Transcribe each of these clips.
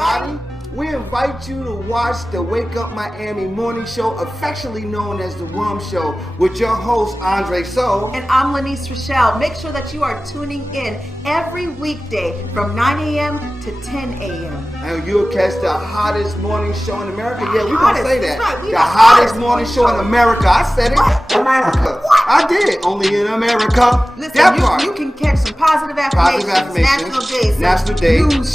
everybody. We invite you to watch the Wake Up Miami morning show, affectionately known as the WUMMS Show, with your host, Andre So. And I'm Lanice Rochelle. Make sure that you are tuning in every weekday from 9 a.m. to 10 a.m. And you'll catch the hottest morning show in America. Yeah, we're going to say that. Right, the hottest morning show in America. I said it. What? America. What? I did. Only in America. Listen, you can catch some positive affirmations. National days. News,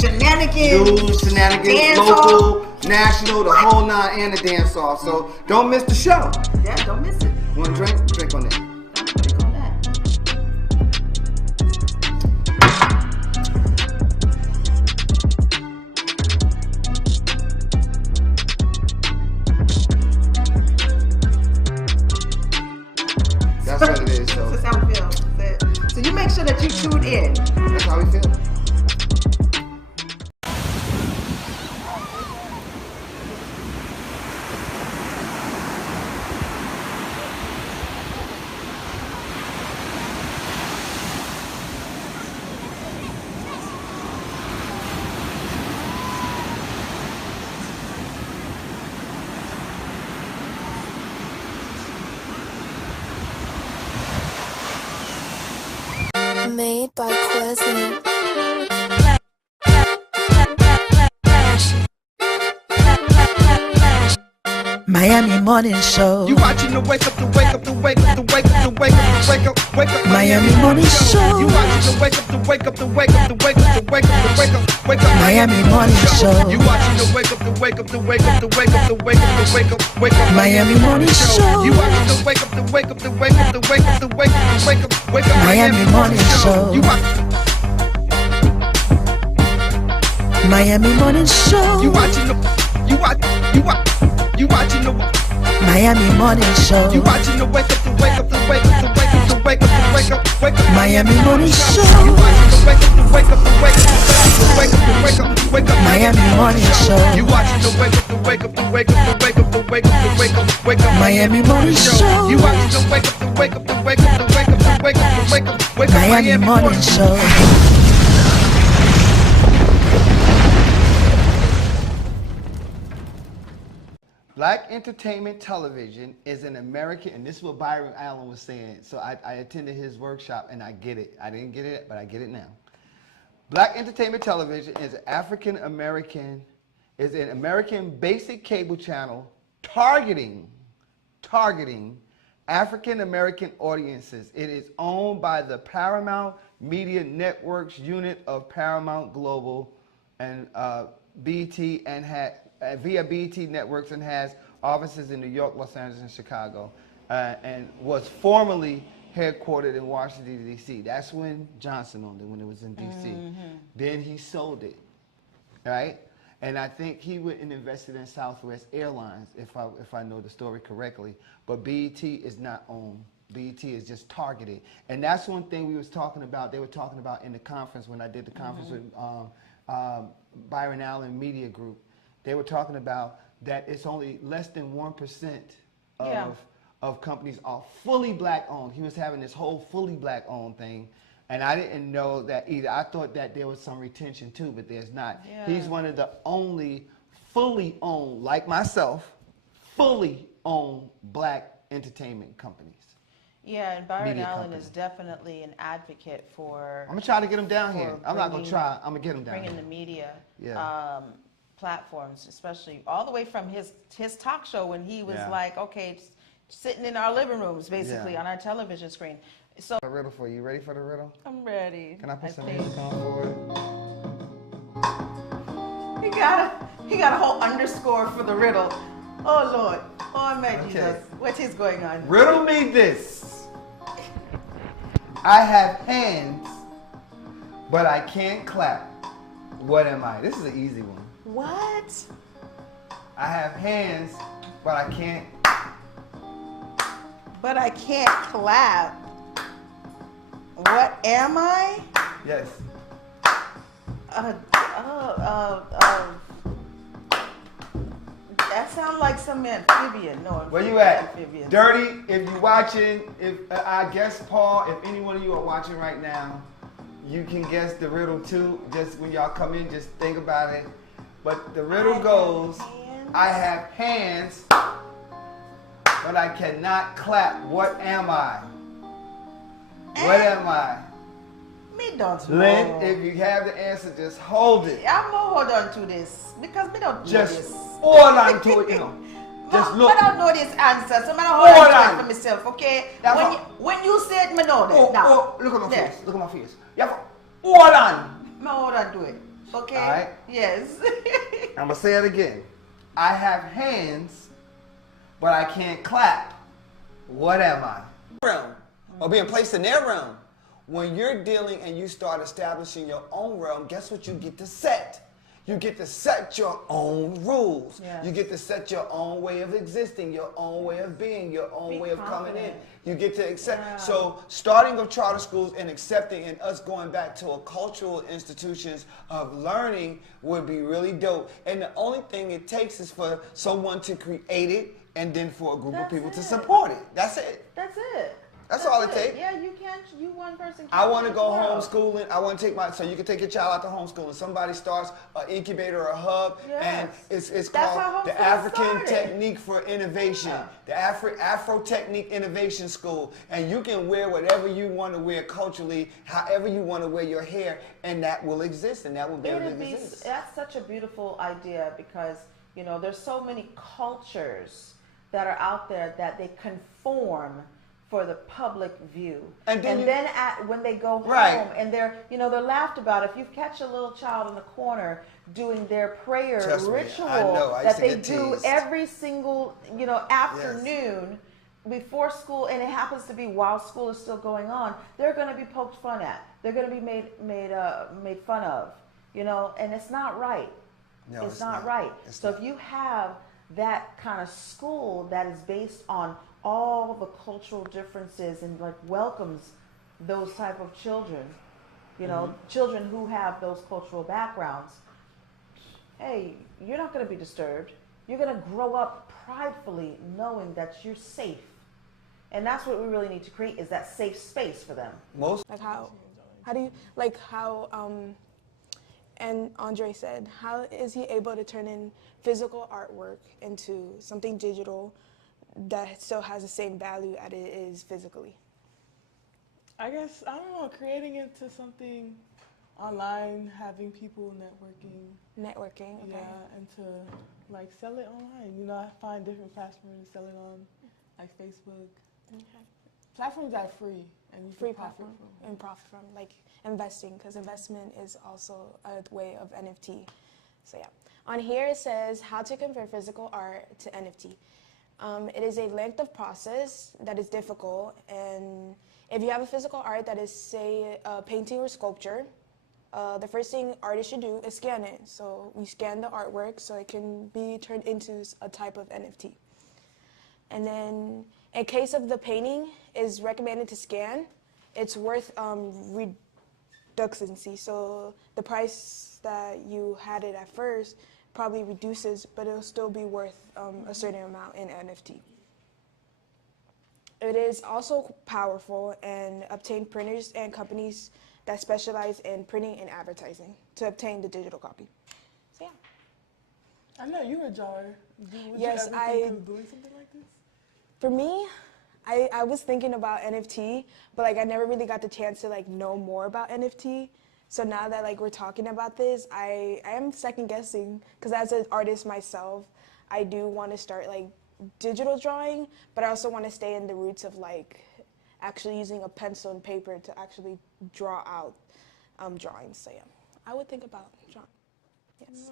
shenanigans. Local, national, the whole nine, and the dance off. So don't miss the show. Yeah, don't miss it. Want a drink? Drink on that. Drink on that. That's what it is. So that's how we feel. So you make sure that you tune in. That's how we feel. Made by Quesney. Miami Morning Show. You watching the wake up, the wake up, the wake up, the wake up, the wake up, the wake up, wake up. Miami Morning Show. You watching the wake up, the wake up, the wake up, the wake up, the wake up, the wake up, wake up. Miami Morning Show. You watching the wake up, the wake up, the wake up, the wake up, the wake up, the wake up, wake up. Miami Morning Show. You watching the wake up, the wake up, the wake up, the wake up, the wake up, the wake up, wake up. Miami Morning Show. You Miami Morning Show. You watching the you watching the Miami Morning Show. You watching the wake up, the wake up, the wake up, the wake up, the wake up, the wake up, wake up. Miami Morning Show. You watching the wake up, the wake up, the wake up, the wake up, the wake up, the wake up. Miami Morning Show. You watching the wake up, the wake up, the wake up, the wake up, the wake up, the wake up, wake up. Miami Morning Show. You watching the wake up, the wake up, the wake up, the wake up, the wake up, the wake up, wake up. Miami Morning Show. Black entertainment television is an American, and this is what Byron Allen was saying. So I attended his workshop and I get it. I didn't get it, but I get it now. Black entertainment television is an American basic cable channel targeting African American audiences. It is owned by the Paramount Media Networks unit of Paramount Global and BT and via BT Networks, and has offices in New York, Los Angeles, and Chicago, and was formerly headquartered in Washington, D.C. That's when Johnson owned it, when it was in D.C. Then he sold it, right? And I think he went and invested in Southwest Airlines, if I know the story correctly. But BET is not owned. BET is just targeted. And that's one thing we was talking about, they were talking about in the conference when I did the conference with Byron Allen Media Group. They were talking about that it's only less than 1% of companies are fully black owned. He was having this whole fully black owned thing, and I didn't know that either. I thought that there was some retention too, but there's not. Yeah. He's one of the only fully owned, like myself, fully owned black entertainment companies. Yeah, and Byron Allen is definitely an advocate for. I'm gonna try to get him down here. I'm not gonna try. I'm gonna get him down. Bringing the media. Yeah. Platforms, especially all the way from his talk show when he was like, okay, sitting in our living rooms, basically on our television screen. So a riddle for you. Ready for the riddle? I'm ready. Can I put some music on for it? He got a whole underscore for the riddle. Oh Lord, oh my Jesus, what is going on? Riddle me this. I have hands, but I can't clap. What am I? This is an easy one. What? I have hands, but I can't. But I can't clap. What am I? Yes. That sounds like some amphibian. No, where you at? Amphibian. Dirty, if you're watching, if I guess Paul, if any one of you are watching right now, you can guess the riddle too. Just when y'all come in, just think about it. But the riddle goes, I have hands, but I cannot clap. What am I? What am I? Me don't know. Lynn, if you have the answer, just hold it. I'm gonna hold on to this because me don't know Just this. hold on to it, you know. Just look. I don't know this answer, so I'm gonna hold on to it for myself, okay? That's When you say it, me know Oh, that. Now, oh, look at my there. face. Look at my face. You have to hold on. Me hold on to it, okay? All right. Yes. I'm going to say it again. I have hands, but I can't clap. What am I? Realm, or being placed in their realm. When you're dealing and you start establishing your own realm, guess what you get to set? You get to set your own rules. Yes. You get to set your own way of existing, your own way of being, your own way of coming in. You get to accept. Yeah. So starting with charter schools and accepting and us going back to a cultural institutions of learning would be really dope. And the only thing it takes is for someone to create it and then for a group of people to support it. That's it. That's it. That's all it takes. Yeah, you can't. You one person. Can't I want to change go the world. homeschooling. I want to take my, so you can take your child out to homeschooling. Somebody starts an incubator or a hub, and it's That's called how the homeschooling African started. Technique for Innovation, the Afro Technique Innovation School. And you can wear whatever you want to wear culturally, however you want to wear your hair, and that will exist, and that will be able to exist. That's such a beautiful idea because, you know, there's so many cultures that are out there that they conform for the public view. And then when they go home and they're laughed about. If you catch a little child in the corner doing their prayer ritual that they do every single, afternoon before school, and it happens to be while school is still going on, they're going to be poked fun at. They're going to be made fun of, and it's not right. No, it's not right. So if you have that kind of school that is based on all the cultural differences and like welcomes those type of children, children who have those cultural backgrounds, hey, you're not going to be disturbed. You're going to grow up pridefully knowing that you're safe. And that's what we really need to create, is that safe space for them. Like how do you, like how, and Andre said, how is he able to turn in physical artwork into something digital that still has the same value as it is physically? I guess, I don't know, creating it to something online, having people networking, okay. Yeah, and to like sell it online. I find different platforms to sell it on, like Facebook. Okay. Platforms that are free and you free can profit from. And profit from, like investing, because investment is also a way of NFT. So yeah. On here it says how to convert physical art to NFT. It is a length of process that is difficult, and if you have a physical art that is, say, a painting or sculpture, the first thing artists should do is scan it. So we scan the artwork so it can be turned into a type of NFT. And then in case of the painting, is recommended to scan. It's worth reducency. So the price that you had it at first probably reduces, but it'll still be worth a certain amount in NFT. It is also powerful and obtain printers and companies that specialize in printing and advertising to obtain the digital copy. So yeah. I know you're a drawer. Would yes, you ever think of doing something like this? For me, I was thinking about NFT, but like I never really got the chance to like know more about NFT. So now that like we're talking about this, I am second guessing, because as an artist myself, I do want to start like digital drawing, but I also want to stay in the roots of like actually using a pencil and paper to actually draw out drawings. So yeah, I would think about drawing. Yes.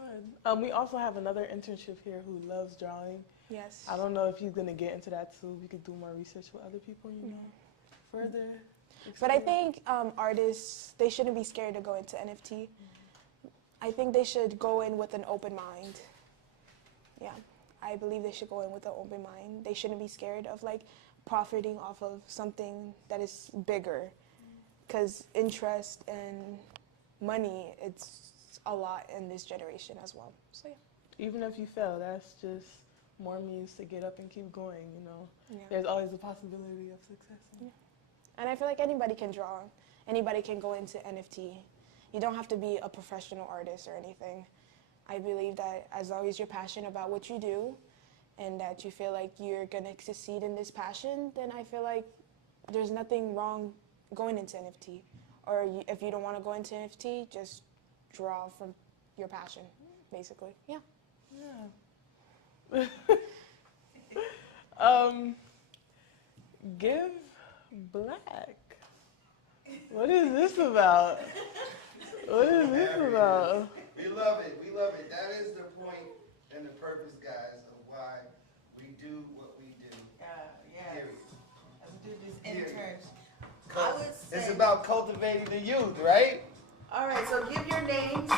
We also have another internship here who loves drawing. Yes. I don't know if he's going to get into that too. We could do more research with other people, further. But I think artists, they shouldn't be scared to go into NFT. I think they should go in with an open mind. Yeah, I believe they should go in with an open mind. They shouldn't be scared of like profiting off of something that is bigger, because interest and money, it's a lot in this generation as well. So yeah. Even if you fail, that's just more means to get up and keep going, Yeah. There's always a possibility of success. Yeah. And I feel like anybody can draw. Anybody can go into NFT. You don't have to be a professional artist or anything. I believe that as long as you're passionate about what you do and that you feel like you're going to succeed in this passion, then I feel like there's nothing wrong going into NFT. Or if you don't want to go into NFT, just draw from your passion, basically. Yeah. Yeah. Give black. What is this about? What is this about? We love it. We love it. That is the point and the purpose, guys, of why we do what we do. Yeah. Period. Let's do these Period. interns. It's about cultivating the youth, right? All right, so give your names.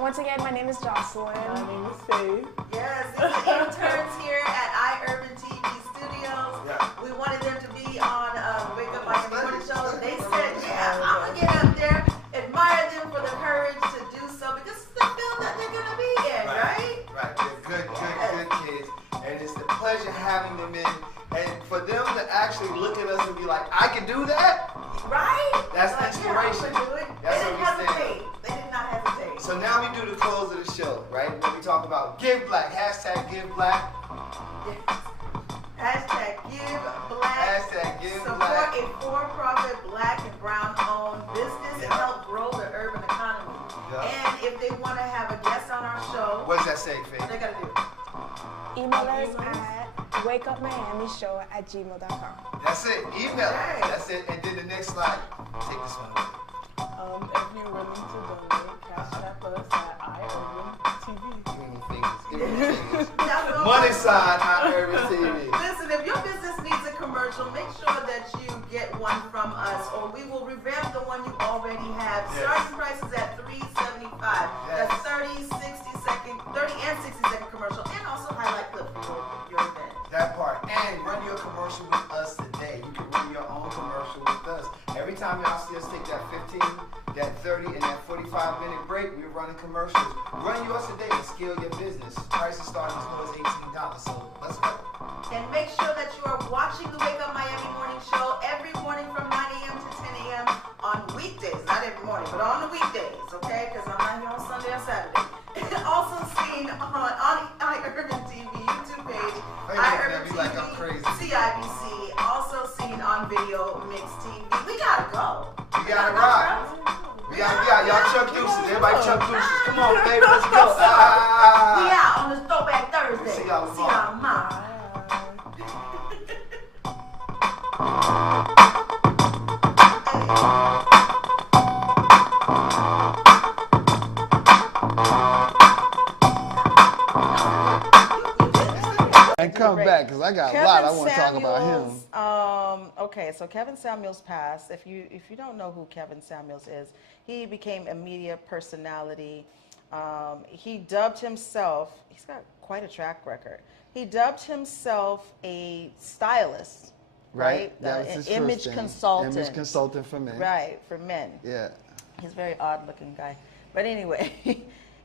Once again, my name is Jocelyn. My name is Faith. Yes, these are interns here at iUrban TV Studios. Yeah. We wanted them to be on Wake Up Miami Morning Show. They said, yeah, I'm going to get up there, admire them for the courage to do so, because it's the field that they're going to be in, right? Right. They're good kids. And it's a pleasure having them in. And for them to actually look at us and be like, I can do that? Right? That's like, inspiration. Yeah, I can do it. That's they didn't what we hesitate. They did not hesitate. So now we do the close of the show, right? When we talk about Give Black, hashtag Give Black. Yes. Hashtag Give Black. Hashtag Give Support Black. a for-profit black and brown-owned business and help grow the urban economy. Yeah. And if they want to have a guest on our show, What does that say, Faith? they got to do. Email us at wakeupmiamishOw@gmail.com. That's it. Email. Okay. That's it. And then the next slide. Take this one away. If you're willing to donate, cash app us at iUrban TV. Give me fingers. Give me fingers. That's what Money I'm sign, iUrban TV. Listen, if your business needs a commercial, make sure that you get one from us, or we will revamp the one you already have. Yes. Starting price is at $375. That's 30 and 60-second commercial, and also highlight clip for your event. That part. And run your commercial with us today. You can run your own commercial with us. Every time y'all see us take that 15, that 30, and that 45-minute break, we're running commercials. Run yours today and scale your business. Prices start as low as $18. So let's go. And make sure that you are watching the Wake Up Miami Morning Show every morning from 9 a.m. to 10 a.m. on weekdays. Not every morning, but on the weekdays, okay? Because I'm not here on Sunday or Saturday. Also seen on iUrban TV YouTube page, iUrban TV, like I'm crazy. CIBC. Also seen on Video Mix TV. We gotta go. We gotta rock. Y'all chuck deuces. Everybody chuck deuces. Come on, baby, let's go. We out on this Throwback Thursday. See y'all tomorrow. tomorrow. And come back, because I got a lot I want to talk about him. Okay, so Kevin Samuels passed. If you don't know who Kevin Samuels is, he became a media personality. He dubbed himself, he's got quite a track record. He dubbed himself a stylist, right? That was An his image first thing. consultant. Image consultant for men. Right, for men. Yeah. He's a very odd looking guy. But anyway,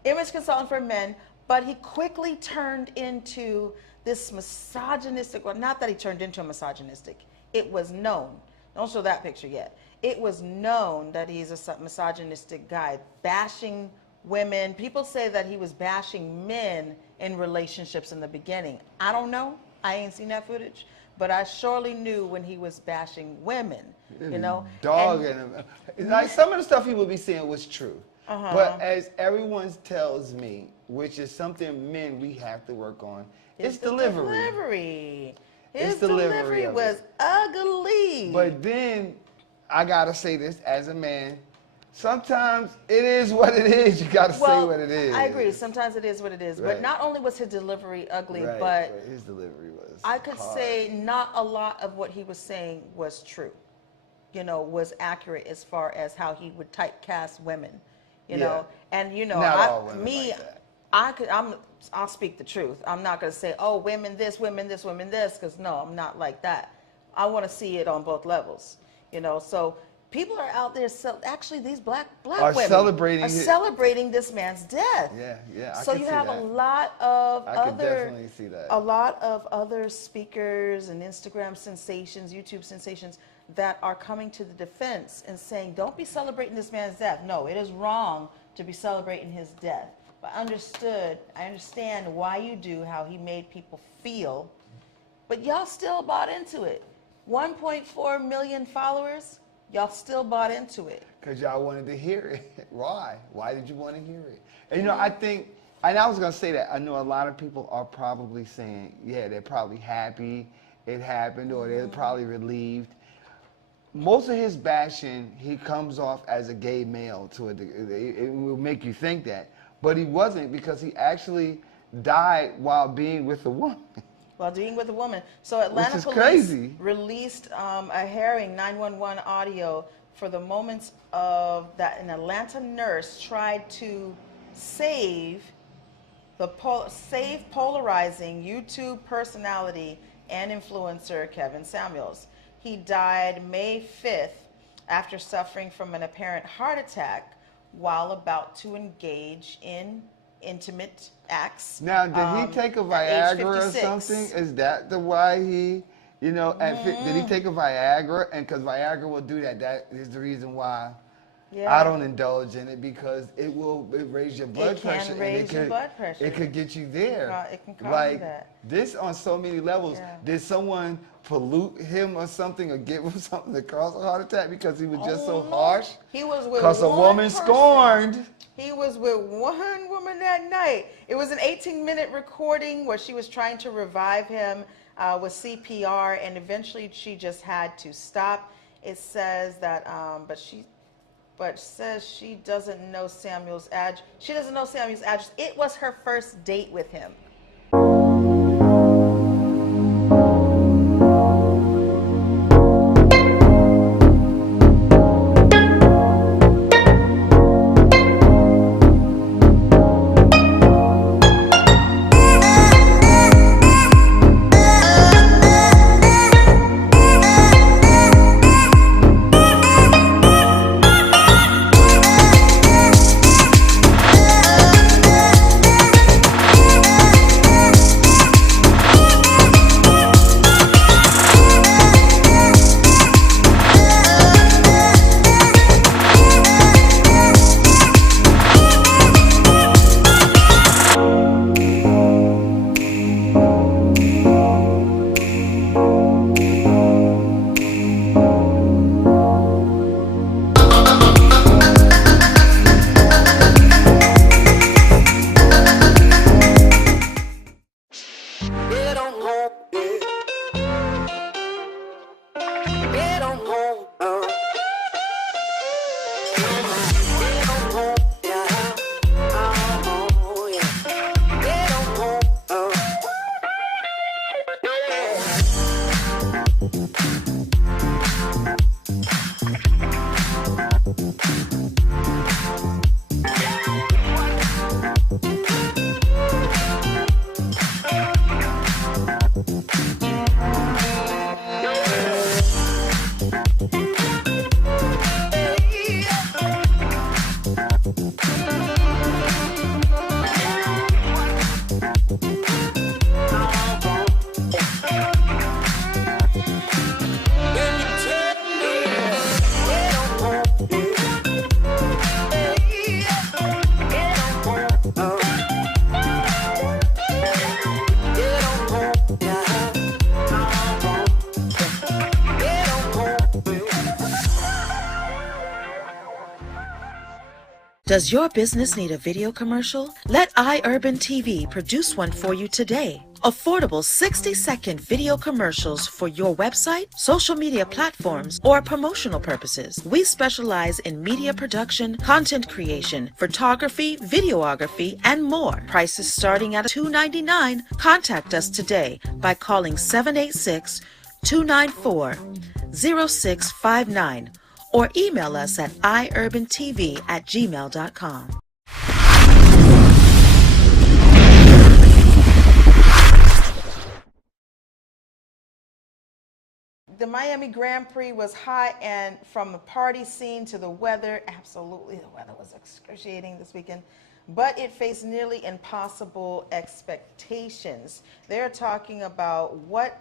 image consultant for men, but he quickly turned into this misogynistic, well, not that he turned into a misogynistic, it was known. Don't show that picture yet. It was known that he's a misogynistic guy, bashing women. People say that he was bashing men in relationships in the beginning. I don't know. I ain't seen that footage. But I surely knew when he was bashing women, you know. Dogging him. Like some of the stuff he would be saying was true. But as everyone tells me, which is something men we have to work on, it's delivery. His delivery was ugly. But then I gotta say this as a man. Sometimes it is what it is. You gotta say what it is. I agree. Sometimes it is what it is. Right. But not only was his delivery ugly, Right, but his delivery was I could hard. say not a lot of what he was saying was true. You know, was accurate as far as how he would typecast women. You know, and you know, Not all women like that. I'll speak the truth. I'm not going to say, oh, women this, women this, women this, because no, I'm not like that. I want to see it on both levels. You know, so people are out there. Actually, these black women are celebrating this man's death. Yeah. So you have a lot of I can definitely see that. a lot of other speakers and Instagram sensations, YouTube sensations that are coming to the defense and saying, don't be celebrating this man's death. No, it is wrong to be celebrating his death. I understand why you do, how he made people feel, but y'all still bought into it. 1.4 million followers, y'all still bought into it. Because y'all wanted to hear it. Why? Why did you want to hear it? And you know, I think, and I was going to say that, I know a lot of people are probably saying, yeah, they're probably happy it happened, or they're probably relieved. Most of his bashing, he comes off as a gay male to a degree. It will make you think that. But he wasn't, because he actually died while being with a woman. While being with a woman. So Atlanta police released a harrowing 911 audio for the moments of that an Atlanta nurse tried to save polarizing YouTube personality and influencer Kevin Samuels. He died May 5th after suffering from an apparent heart attack while about to engage in intimate acts. Now, did he take a Viagra or something? Is that the why he, you know, did he take a Viagra? And because Viagra will do that, that is the reason why I don't indulge in it, because it raise your blood pressure. It can raise your blood pressure. It could get you there. It can cause like that. This on so many levels. Yeah. Did someone pollute him or something, or give him something to cause a heart attack because he was just so harsh? He was with because a woman scorned. He was with one woman that night. It was an 18-minute recording where she was trying to revive him with CPR, and eventually she just had to stop. It says that, but says she doesn't know Samuel's address. She doesn't know Samuel's address. It was her first date with him. Does your business need a video commercial? Let iUrban TV produce one for you today. Affordable 60-second video commercials for your website, social media platforms, or promotional purposes. We specialize in media production, content creation, photography, videography, and more. Prices starting at $2.99. Contact us today by calling 786-294-0659 or email us at iurbantv@gmail.com. The Miami Grand Prix was hot, and from the party scene to the weather, absolutely, the weather was excruciating this weekend, but it faced nearly impossible expectations. They're talking about what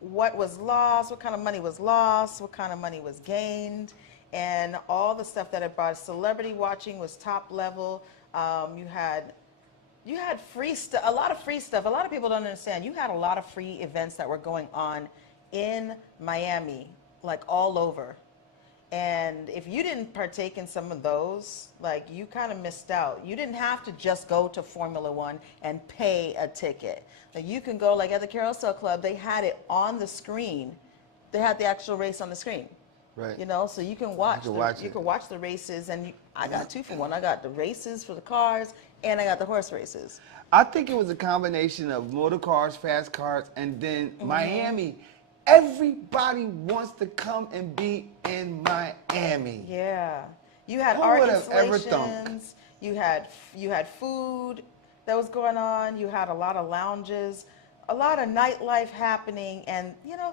was lost, what kind of money was lost, what kind of money was gained, and all the stuff that it brought. Celebrity watching was top level. You had You had free stuff, a lot of free stuff. A lot of people don't understand. You had a lot of free events that were going on in Miami, like all over. And if you didn't partake in some of those, like, you kind of missed out. You didn't have to just go to Formula One and pay a ticket. Like, you can go, like at the Carousel Club, they had it on the screen. They had the actual race on the screen. Right. You know, so you can watch. You can watch the races, and I got 2 for 1. I got the races for the cars, and I got the horse races. I think it was a combination of motor cars, fast cars, and then Miami. Everybody wants to come and be in Miami. Yeah, you had Who art would have ever installations. You had food that was going on. You had a lot of lounges, a lot of nightlife happening, and you know,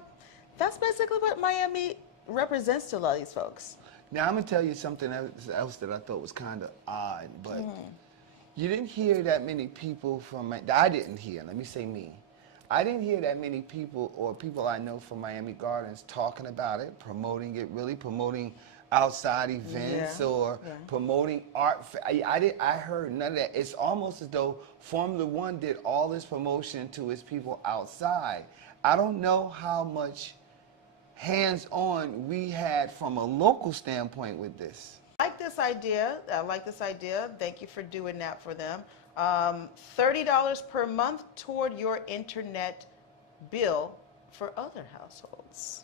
that's basically what Miami represents to a lot of these folks. Now I'm gonna tell you something else that I thought was kind of odd, but you didn't hear that many people from. I didn't hear. Let me say me. I didn't hear that many people or people I know from Miami Gardens talking about it, promoting it, really promoting outside events or promoting art. I heard none of that. It's almost as though Formula One did all this promotion to its people outside. I don't know how much hands-on we had from a local standpoint with this. I like this idea. I like this idea. Thank you for doing that for them. $30 per month toward your internet bill for other households.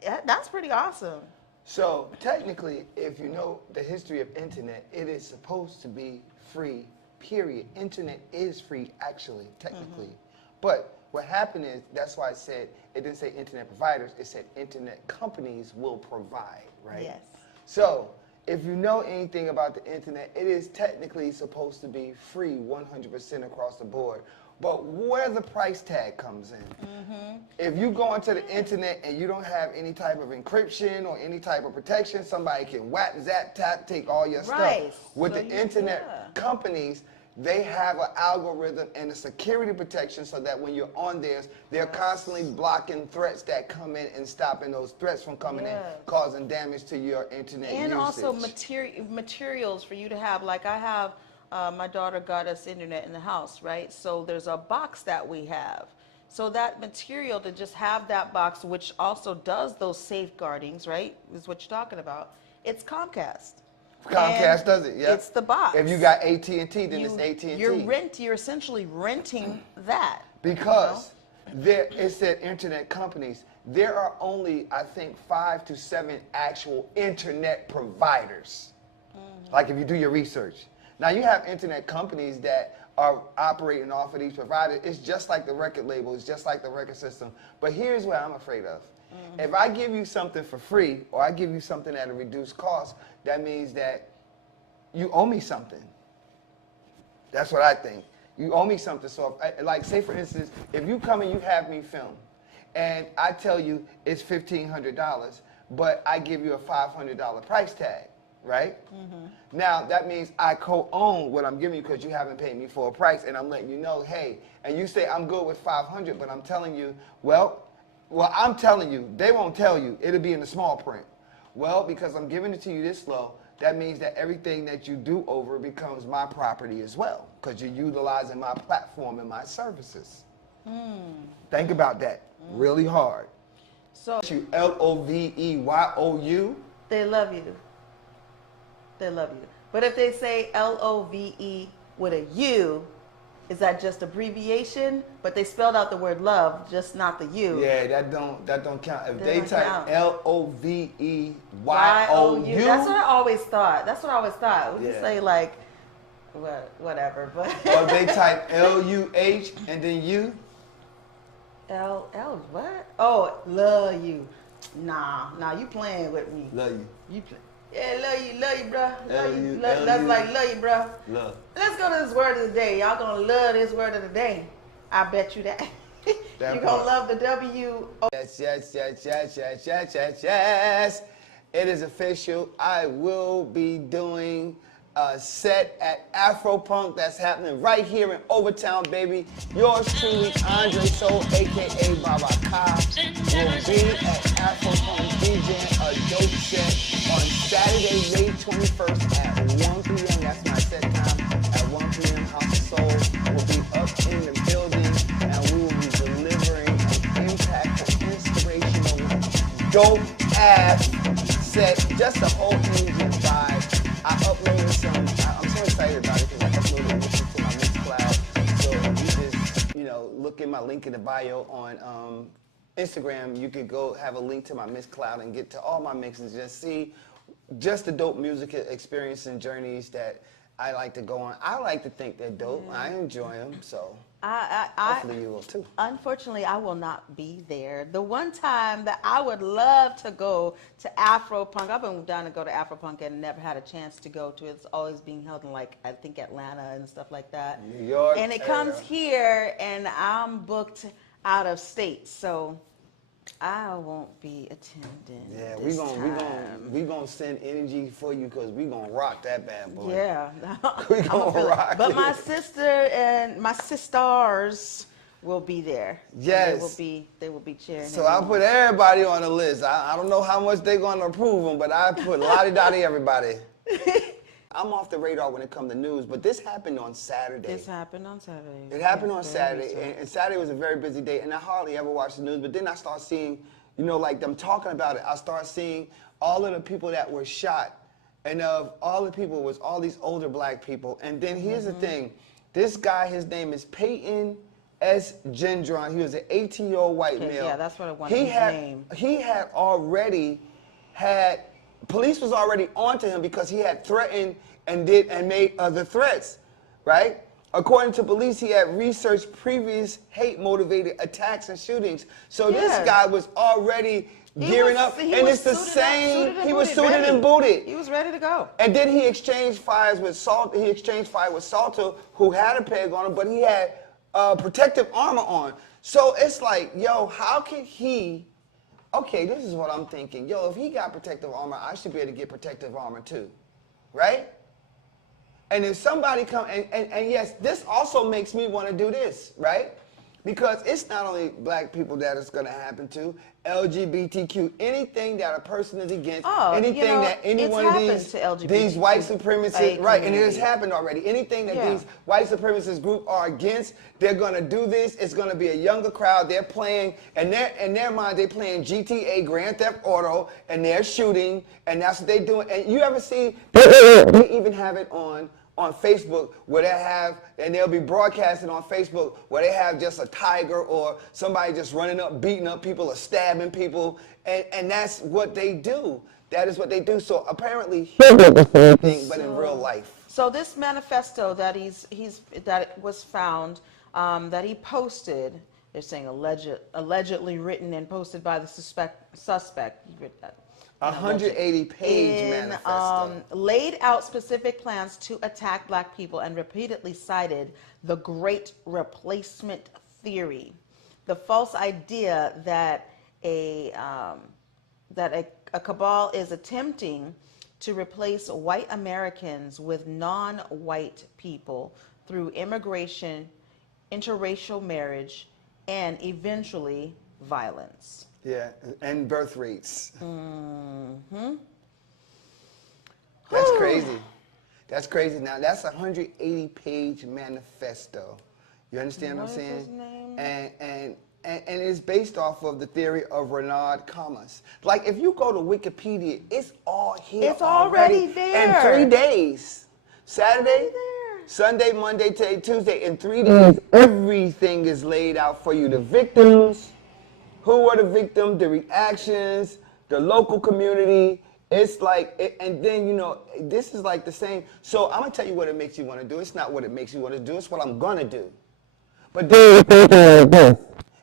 Yeah, that's pretty awesome. So technically, if you know the history of internet, it is supposed to be free, period. Internet is free, actually, technically. But what happened is, that's why I said, it didn't say internet providers, it said internet companies will provide, right? Yes. So, if you know anything about the internet, it is technically supposed to be free 100% across the board. But where the price tag comes in, if you go onto the internet and you don't have any type of encryption or any type of protection, somebody can whack, zap, tap, take all your stuff. With the internet companies, they have an algorithm and a security protection so that when you're on theirs, they're constantly blocking threats that come in and stopping those threats from coming in, causing damage to your internet and usage. also materials for you to have. Like I have, my daughter got us internet in the house, right? So there's a box that we have. So that material, to just have that box, which also does those safeguardings, right, is what you're talking about. It's Comcast. Comcast does it, yeah. It's the box. If you got AT&T, then it's AT&T. You're essentially renting that. Because it said internet companies. There are only, I think, 5 to 7 actual internet providers. Like if you do your research. Now you have internet companies that are operating off of these providers. It's just like the record label. It's just like the record system. But here's what I'm afraid of. If I give you something for free, or I give you something at a reduced cost, that means that you owe me something. That's what I think. You owe me something. So, like, say for instance, if you come and you have me film, and I tell you it's $1,500, but I give you a $500 price tag, right? Now, that means I co-own what I'm giving you because you haven't paid me for a price, and I'm letting you know, hey, and you say I'm good with $500, but I'm telling you, well, I'm telling you, they won't tell you. It'll be in the small print. Well, because I'm giving it to you this low, that means that everything that you do over becomes my property as well, because you're utilizing my platform and my services. Think about that really hard. So L-O-V-E-Y-O-U. they love you. They love you. But if they say L-O-V-E with a U, is that just abbreviation? But they spelled out the word love, just not the U. Yeah, that don't count. If they type count. L-O-V-E-Y-O-U. That's what I always thought. That's what I always thought. We say like, whatever. But or they type L-U-H and then U. L what? Oh, love you. Nah, you playing with me. Love you. You play. Yeah, love you, bro. That's like love you, bro. Love. Let's go to this word of the day. Y'all gonna love this word of the day. I bet you that. You're gonna love the W. Yes. It is official. I will be doing a set at Afropunk that's happening right here in Overtown, baby. Yours truly, Andre Soul, a.k.a. Baba Ka, will be at Afropunk DJing a dope set on Saturday, May 21st at 1 p.m. That's my set time, at 1 p.m. House of Soul. in the building, and we will be delivering an impactful, inspirational, dope-ass set. Just the whole energy and vibe. I uploaded some. I'm so excited about it because I uploaded this to my Mixcloud. So you just, look in my link in the bio on Instagram. You could go have a link to my Mixcloud and get to all my mixes. Just see just the dope music experience and journeys that I like to go on. I like to think they're dope. I enjoy them, so hopefully you will too. Unfortunately, I will not be there. The one time that I would love to go to Afropunk, I've been down to go to Afropunk and never had a chance to go to it. It's always being held in, like, I think Atlanta and stuff like that. New York. And it comes here, and I'm booked out of state, so I won't be attending. Yeah, we gonna send energy for you because we gonna rock that bad boy. Yeah, we gonna rock. But it. my sister and my sisters will be there. Yes, they will be cheering. So I put everybody on the list. I don't know how much they're gonna approve them, but I put lottie-dottie everybody. I'm off the radar when it comes to news, but this happened on Saturday. This happened on Saturday. It happened on Saturday, and Saturday was a very busy day, and I hardly ever watched the news, but then I start seeing, like them talking about it, I start seeing all of the people that were shot, and of all the people was all these older black people, and then here's the thing, this guy, his name is Peyton S. Gendron, he was an 18-year-old white male. Yeah, that's what I wanted his name. He had already had, police was already onto him because he had threatened and made other threats, right? According to police, he had researched previous hate-motivated attacks and shootings. So this guy was already gearing up, and it's the same. He was suited and booted. He was ready to go. And then he exchanged fires with Salter. He exchanged fire with Salter, who had a peg on him, but he had protective armor on. So it's like, yo, how can he? Okay, this is what I'm thinking. Yo, if he got protective armor, I should be able to get protective armor too, right? And if somebody come, and yes, this also makes me want to do this, right? Because it's not only black people that it's going to happen to, LGBTQ, anything that a person is against, anything that any one of these white supremacists, right, and it has happened already. Anything that these white supremacist group are against, they're going to do this. It's going to be a younger crowd. They're playing, and in their mind, they're playing GTA, Grand Theft Auto, and they're shooting, and that's what they're doing. And you ever see, they even have it on Facebook where they have, and they'll be broadcasting on Facebook where they have just a tiger or somebody just running up, beating up people or stabbing people, and that's what they do. That is what they do. So apparently he did the same thing, but in real life. So this manifesto that that was found, that he posted, they're saying allegedly written and posted by the suspect. 180-page manifesto. Laid out specific plans to attack black people and repeatedly cited the Great Replacement Theory, the false idea that a cabal is attempting to replace white Americans with non-white people through immigration, interracial marriage, and eventually violence. Yeah, and birth rates. Mm-hmm. That's crazy. That's crazy. Now, that's a 180-page manifesto. You understand what I'm saying? His name? And it's based off of the theory of Renard Commas. Like, if you go to Wikipedia, it's all here. It's already there. In 3 days. Saturday, Sunday, Monday, Tuesday. In 3 days, everything is laid out for you. The victims, who were the victims, the reactions, the local community. It's like, and then, this is like the same. So I'm going to tell you what it makes you want to do. It's not what it makes you want to do. It's what I'm going to do. But then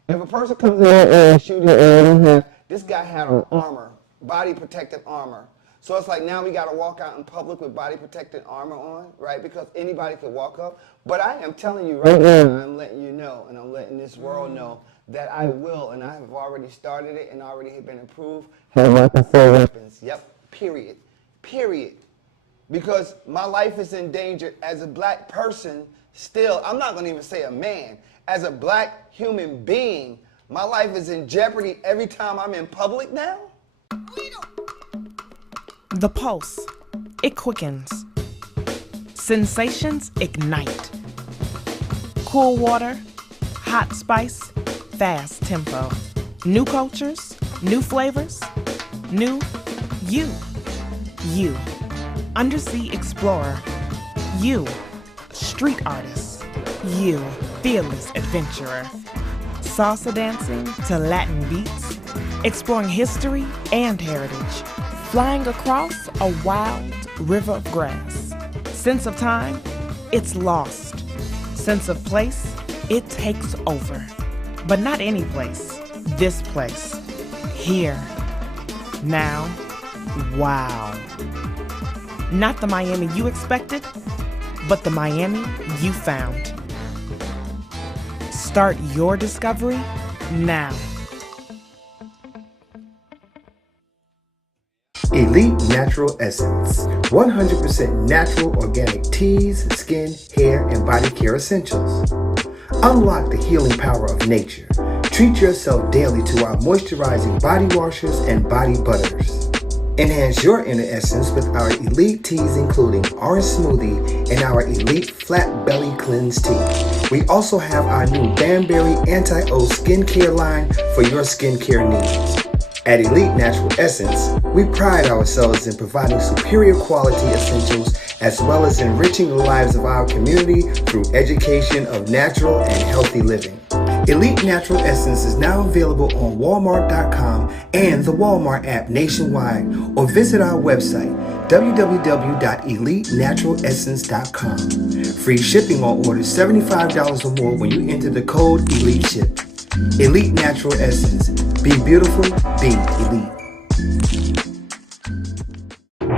if a person comes in and shooting, this guy had on armor, body protective armor. So it's like now we got to walk out in public with body protective armor on, right? Because anybody could walk up. But I am telling you right now, I'm letting you know, and I'm letting this world know that I will, and I have already started it and already have been approved, have weapons. Yep, period. Period. Because my life is in danger as a black person still. I'm not going to even say a man. As a black human being, my life is in jeopardy every time I'm in public now. The pulse, it quickens. Sensations ignite. Cool water, hot spice, fast tempo. New cultures, new flavors, new you. You, undersea explorer. You, street artist. You, fearless adventurer. Salsa dancing to Latin beats, exploring history and heritage, flying across a wild river of grass. Sense of time, it's lost. Sense of place, it takes over. But not any place, this place. Here, now, wow. Not the Miami you expected, but the Miami you found. Start your discovery now. Elite Natural Essence. 100% natural organic teas, skin, hair, and body care essentials. Unlock the healing power of nature. Treat yourself daily to our moisturizing body washers and body butters. Enhance your inner essence with our elite teas including orange smoothie and our elite flat belly cleanse tea. We also have our new Banberry Anti-O skincare line for your skincare needs. At Elite Natural Essence, we pride ourselves in providing superior quality essentials as well as enriching the lives of our community through education of natural and healthy living. Elite Natural Essence is now available on Walmart.com and the Walmart app nationwide, or visit our website www.elitenaturalessence.com. Free shipping on orders $75 or more when you enter the code ELITESHIP. Elite Natural Essence. Be beautiful, be elite.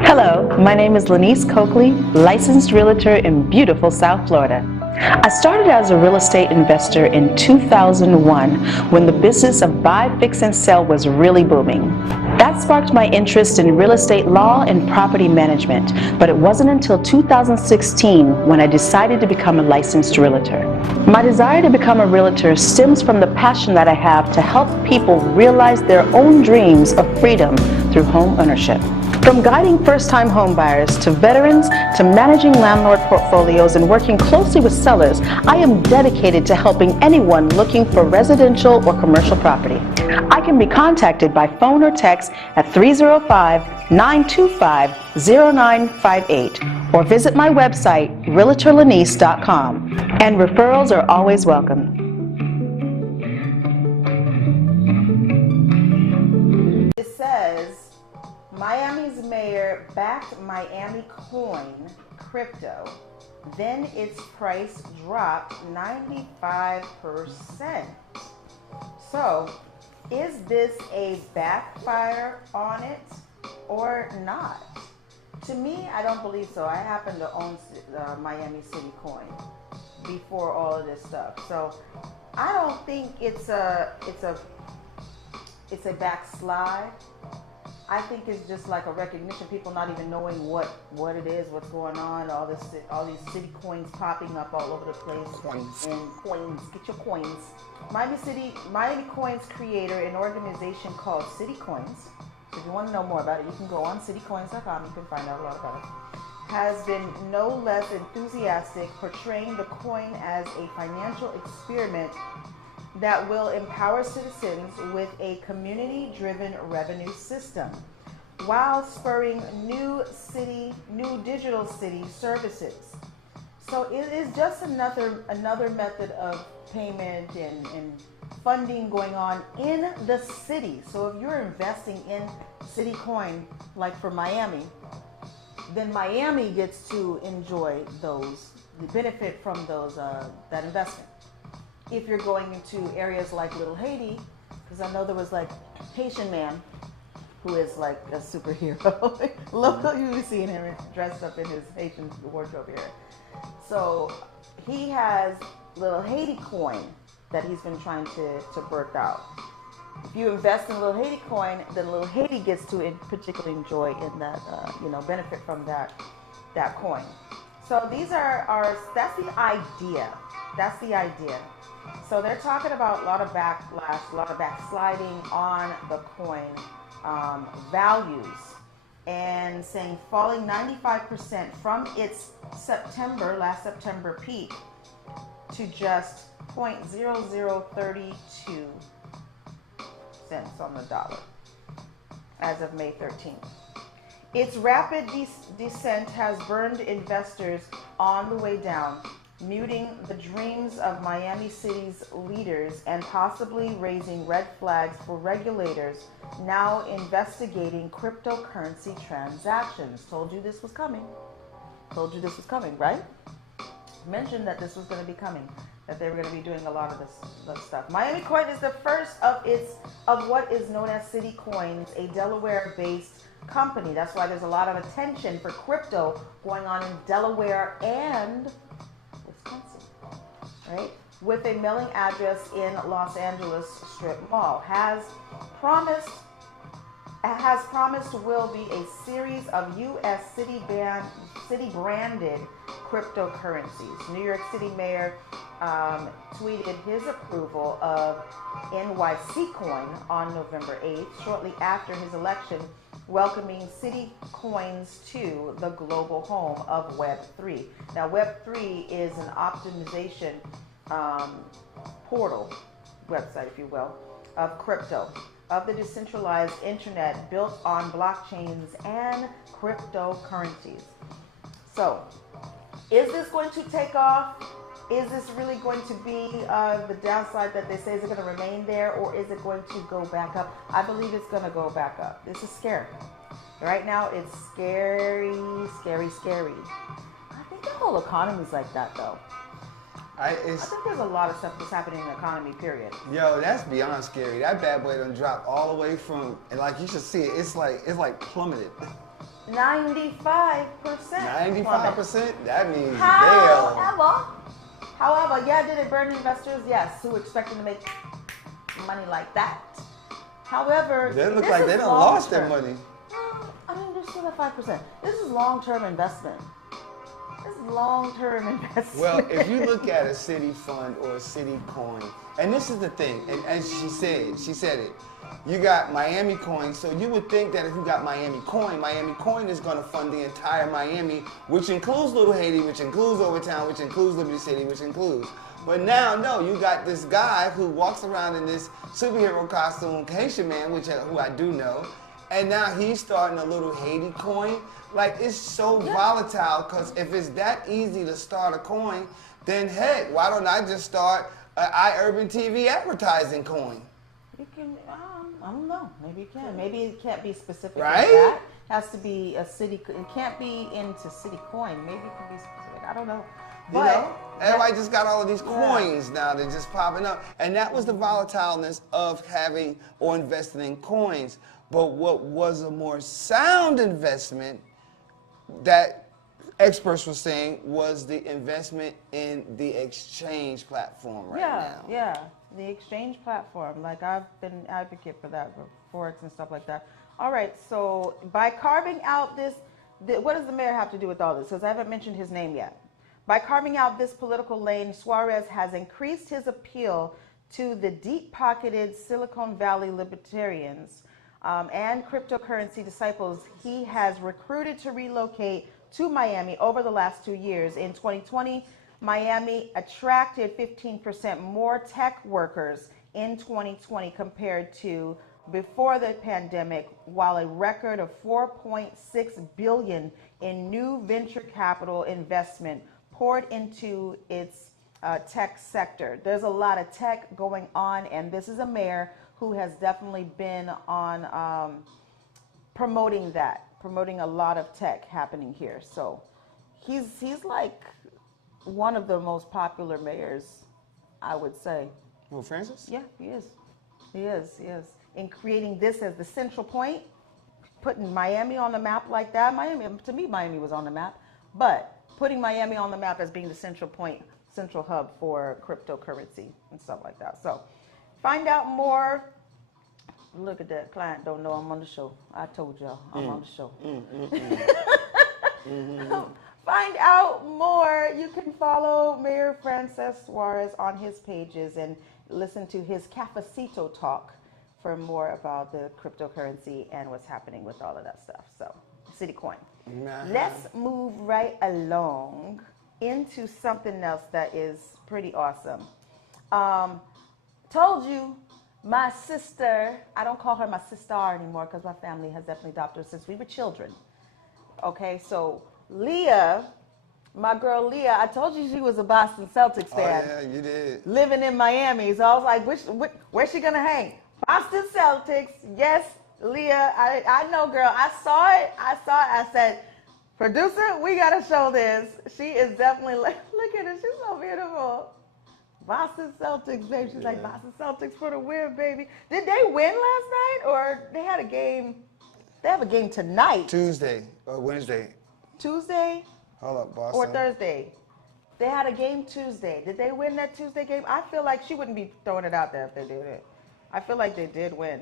Hello, my name is Lanice Coakley, licensed realtor in beautiful South Florida. I started as a real estate investor in 2001 when the business of buy, fix, and sell was really booming. That sparked my interest in real estate law and property management, but it wasn't until 2016 when I decided to become a licensed realtor. My desire to become a realtor stems from the passion that I have to help people realize their own dreams of freedom through home ownership. From guiding first-time home buyers to veterans to managing landlord portfolios and working closely with sellers, I am dedicated to helping anyone looking for residential or commercial property. I can be contacted by phone or text at 305-925-0958 or visit my website, realtorlanice.com, and referrals are always welcome. It says, Miami's mayor backed Miami coin crypto, then its price dropped 95%. So, is this a backfire on it or not? To me, I don't believe so. I happen to own Miami City coin before all of this stuff, so I don't think it's a backslide. I think it's just like a recognition, people not even knowing what it is, what's going on, all these city coins popping up all over the place. Coins. And coins, get your coins. Miami Coins creator, an organization called City Coins. If you want to know more about it, you can go on citycoins.com, you can find out a lot about it. Has been no less enthusiastic, portraying the coin as a financial experiment that will empower citizens with a community-driven revenue system while spurring new digital city services. So it is just another method of payment and funding going on in the city. So if you're investing in City Coin, like for Miami, then Miami gets to enjoy the benefit from that investment. If you're going into areas like Little Haiti, because I know there was like Haitian man who is like a superhero. Local, you seeing him dressed up in his Haitian wardrobe here. So he has Little Haiti coin that he's been trying to birth out. If you invest in Little Haiti coin, then Little Haiti gets to particularly enjoy in that, benefit from that coin. So these that's the idea. That's the idea. So they're talking about a lot of backlash, a lot of backsliding on the coin values, and saying falling 95% from its last September peak to just 0.0032 cents on the dollar as of May 13th. Its rapid descent has burned investors on the way down, muting the dreams of Miami City's leaders and possibly raising red flags for regulators now investigating cryptocurrency transactions. Told you this was coming. Told you this was coming, right? Mentioned that this was going to be coming, that they were going to be doing a lot of this stuff. Miami Coin is the first of what is known as City Coins, a Delaware-based company. That's why there's a lot of attention for crypto going on in Delaware and Wisconsin, right? With a mailing address in Los Angeles Strip Mall, has promised will be a series of U.S. city-branded cryptocurrencies. New York City Mayor tweeted his approval of NYC Coin on November 8th, shortly after his election, welcoming City Coins to the global home of Web3. Now, Web3 is an optimization portal, website, if you will, of crypto, of the decentralized internet built on blockchains and cryptocurrencies. So, is this going to take off? Is this really going to be the downside that they say? Is it going to remain there, or is it going to go back up? I believe it's going to go back up. This is scary. Right now, it's scary, scary, scary. I think the whole economy is like that, though. I think there's a lot of stuff that's happening in the economy, period. Yo, that's beyond scary. That bad boy done dropped all the way from, and like you should see it, it's like plummeted. 95%. 95%? That means However, yeah, did it burn investors? Yes, who were expecting to make money like that. However, they look like they done lost their money. I mean, they're still at 5%. This is long-term investment. This is long-term investment. Well, if you look at a city fund or a city coin, and this is the thing, and as she said it, you got Miami Coin, so you would think that if you got Miami Coin is going to fund the entire Miami, which includes Little Haiti, which includes Overtown, which includes Liberty City, which includes. But now, no, you got this guy who walks around in this superhero costume, Haitian man, who I do know, and now he's starting a Little Haiti coin. Like, it's so volatile, because if it's that easy to start a coin, then heck, why don't I just start an iUrban TV advertising coin? You can, I don't know, maybe you can. Maybe it can't be specific right? Like that. It has to be a city, it can't be into city coin. Maybe it can be specific, I don't know. But everybody just got all of these coins now, they're just popping up. And that was the volatileness of having or investing in coins. But what was a more sound investment that experts were saying was the investment in the exchange platform now. Yeah, the exchange platform. Like, I've been an advocate for that, for Forex and stuff like that. All right, so by carving out this, what does the mayor have to do with all this? Because I haven't mentioned his name yet. By carving out this political lane, Suarez has increased his appeal to the deep-pocketed Silicon Valley libertarians and cryptocurrency disciples he has recruited to relocate to Miami over the last 2 years. In 2020, Miami attracted 15% more tech workers in 2020 compared to before the pandemic, while a record of $4.6 billion in new venture capital investment poured into its tech sector. There's a lot of tech going on, and this is a mayor who has definitely been on promoting a lot of tech happening here. So he's like one of the most popular mayors, I would say. Well, Francis? Yeah, he is. He is. In creating this as the central point, putting Miami on the map like that. To me, Miami was on the map, but putting Miami on the map as being the central point, central hub for cryptocurrency and stuff like that. So find out more. Look at that. Client don't know I'm on the show. I told y'all I'm on the show. Find out more. You can follow Mayor Francis Suarez on his pages and listen to his Cafecito talk for more about the cryptocurrency and what's happening with all of that stuff. So, City Coin. Let's move right along into something else that is pretty awesome. Told you, my sister, I don't call her my sister anymore because my family has definitely adopted her since we were children. Okay, so Leah, my girl Leah, I told you she was a Boston Celtics fan. Oh, yeah, you did. Living in Miami. So I was like, where's she going to hang? Boston Celtics. Yes, Leah, I know, girl. I saw it. I said, producer, we got to show this. She is definitely, look at her. She's so beautiful. Boston Celtics, baby. She's like, Boston Celtics for the win, baby. Did they win last night or they had a game? They have a game tonight. Tuesday or Wednesday. Tuesday? Hold up, Boston. Or Thursday. They had a game Tuesday. Did they win that Tuesday game? I feel like she wouldn't be throwing it out there if they did it. I feel like they did win.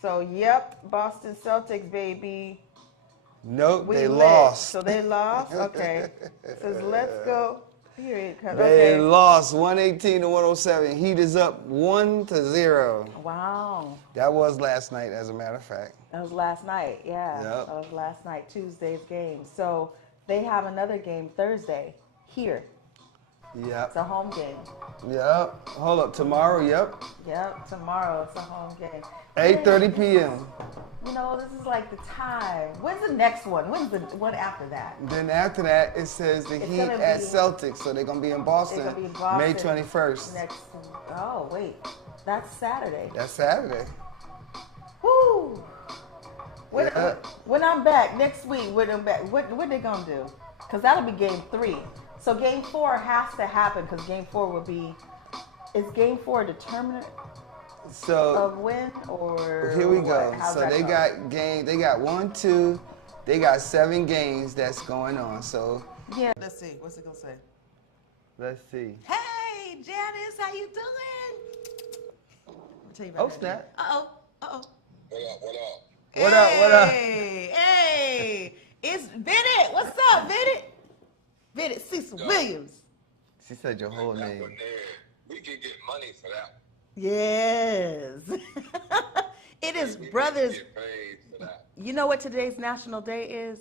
So, yep, Boston Celtics, baby. Nope, they lit. lost. So they lost? Okay. Says, let's go. Period. They lost 118 to 107. Heat is up 1-0. Wow. That was last night, as a matter of fact. That was last night, yeah. Yep. That was last night, Tuesday's game. So they have another game Thursday here. Yep. It's a home game. Yep. Hold up. Tomorrow, yep. Yep, tomorrow it's a home game. 8:30 p.m. You know, this is like the time. When's the next one? When's the one after that? Then after that, it says the Heat at Celtics. So they're going to be in Boston, They're gonna be in Boston May 21st. Oh, wait. That's Saturday. That's Saturday. Woo! When I'm back next week, when I'm back, what they going to do? Because that'll be game 3. So game 4 has to happen because game 4 will be, is game 4 a determinant of win or here we go. How's so that they go? got 1, 2, they got 7 games that's going on. So yeah, let's see. What's it gonna say? Let's see. Hey, Janice, how you doing? I'll tell you about that. Snap. Uh oh. What up? Hey, it's Bennett. What's up, Bennett? Bennett Cecil Williams. She said your whole name. We can get money for that. Yes. It is Brothers. You know what today's National Day is?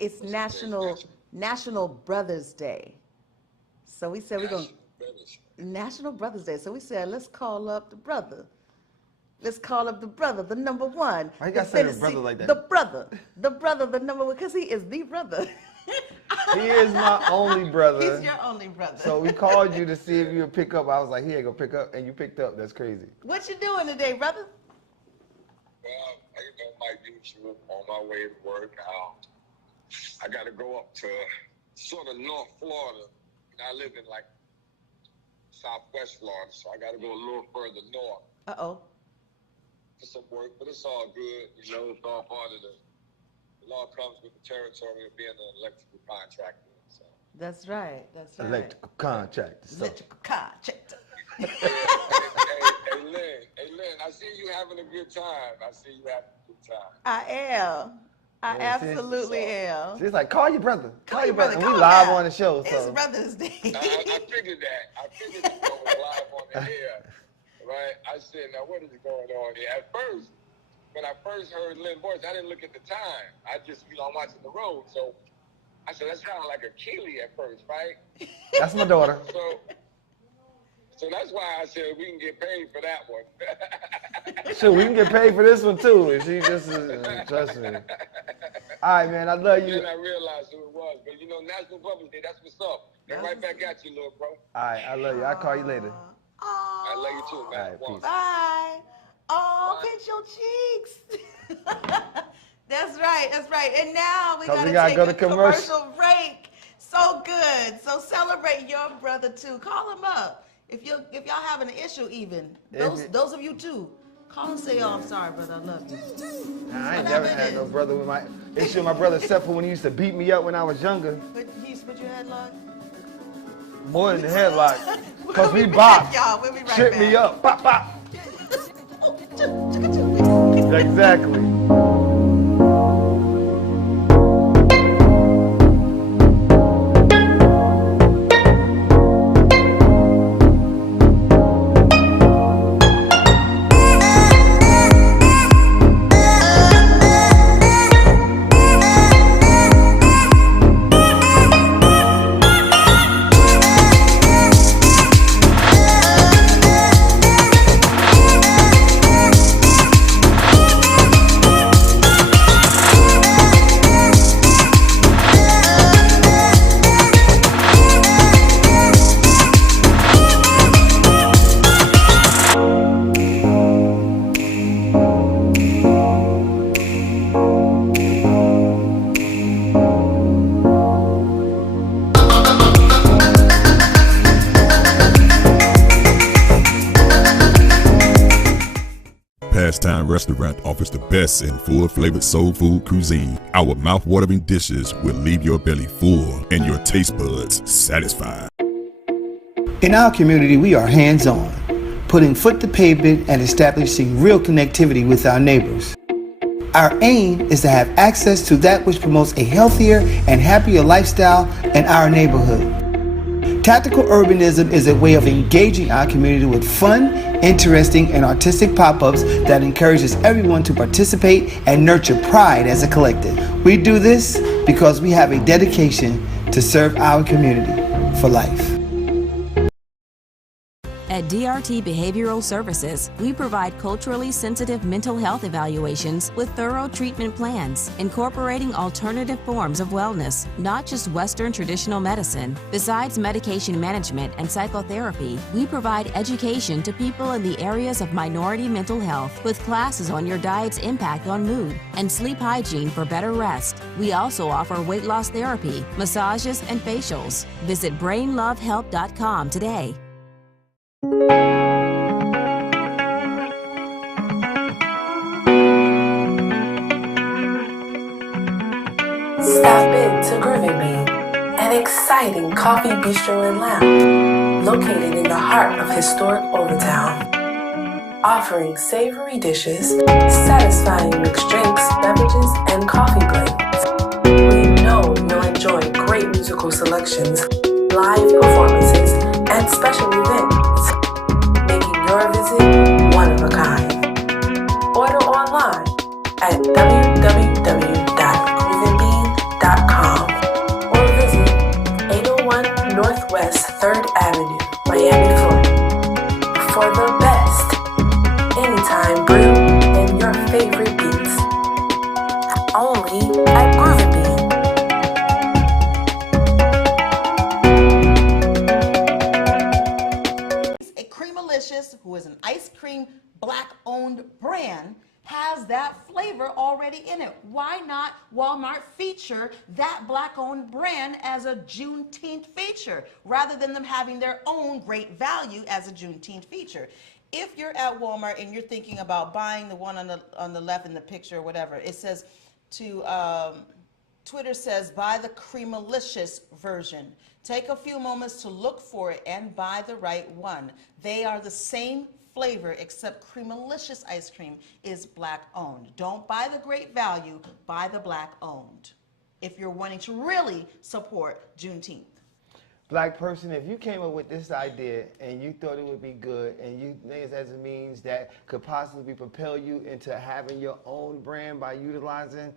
It's National Brothers Day. So we said we're going to National Brothers Day. So we said let's call up the brother. Let's call up the brother, the number one. Why you gotta say the brother like that? The brother, the number one, because he is the brother. He is my only brother. He's your only brother. So we called you to see if you would pick up. I was like, he ain't gonna pick up, and you picked up. That's crazy. What you doing today, brother? Well, my usual on my way to work. I got to go up to sort of North Florida. I live in like Southwest Florida, so I got to go a little further north. For some work, but it's all good. You know, it's all part of the law comes with the territory of being an electrical contractor. So. That's right. Electrical contractor. Electrical contractor. Hey, Lynn, I see you having a good time. I am. I absolutely am. She's like, call your brother. Call your brother. And we him live now. on the show. It's So. Brother's Day. I figured that. I figured it was live on the air. Right? I said, now what is going on here? At first, when I first heard Lynn's voice, I didn't look at the time. I just, I'm watching the road. So I said, that sounded like a Keely at first, right? That's my daughter. So that's why I said we can get paid for that one. Sure, we can get paid for this one too. If she just trust me. All right, man. I love you. Then I realized who it was. But National Brothers Day, that's what's up. And right back at you, little bro. All right, I love you. I'll call you later. I love you too, man. All right, peace. Bye. Oh, pinch your cheeks. That's right. And now we gotta take a commercial break. So good. So celebrate your brother too. Call him up. If y'all having an issue, even those of you too, call and say, "Oh, I'm sorry, brother. I love you." Nah, I ain't never had no brother with my issue with my brother except for when he used to beat me up when I was younger. But he used to put your headlock. More than the headlock. Because we bopped. Y'all, we'll be right Trip back. me up. Bop, bop. Exactly. Italian restaurant offers the best in full-flavored soul food cuisine. Our mouth-watering dishes will leave your belly full and your taste buds satisfied. In our community, we are hands-on, putting foot to pavement and establishing real connectivity with our neighbors. Our aim is to have access to that which promotes a healthier and happier lifestyle in our neighborhood. Tactical urbanism is a way of engaging our community with fun, interesting, and artistic pop-ups that encourages everyone to participate and nurture pride as a collective. We do this because we have a dedication to serve our community for life. At DRT Behavioral Services, we provide culturally sensitive mental health evaluations with thorough treatment plans, incorporating alternative forms of wellness, not just Western traditional medicine. Besides medication management and psychotherapy, we provide education to people in the areas of minority mental health with classes on your diet's impact on mood and sleep hygiene for better rest. We also offer weight loss therapy, massages, and facials. Visit brainlovehelp.com today. Stop in to Groovy Bean, an exciting coffee bistro and lounge located in the heart of historic Overtown. Offering savory dishes, satisfying mixed drinks, beverages, and coffee blends. We know you'll enjoy great musical selections, live performances, and special events, making your visit one of a kind. Order online at www.groovybean.com or visit 801 Northwest 3rd Avenue, Miami, Florida for the best anytime brew and your favorite beats. Only at Groovy Bean. A Creamalicious, who is an ice cream Black-owned brand, has that flavor already in it. Why not Walmart feature that Black-owned brand as a Juneteenth feature rather than them having their own great value as a Juneteenth feature? If you're at Walmart and you're thinking about buying the one on the left in the picture or whatever, it says Twitter says buy the Creamalicious version. Take a few moments to look for it and buy the right one. They are the same flavor, except Creamalicious ice cream is Black-owned. Don't buy the great value, buy the Black-owned if you're wanting to really support Juneteenth. Black person, if you came up with this idea and you thought it would be good and you think it as a means that could possibly propel you into having your own brand by utilizing,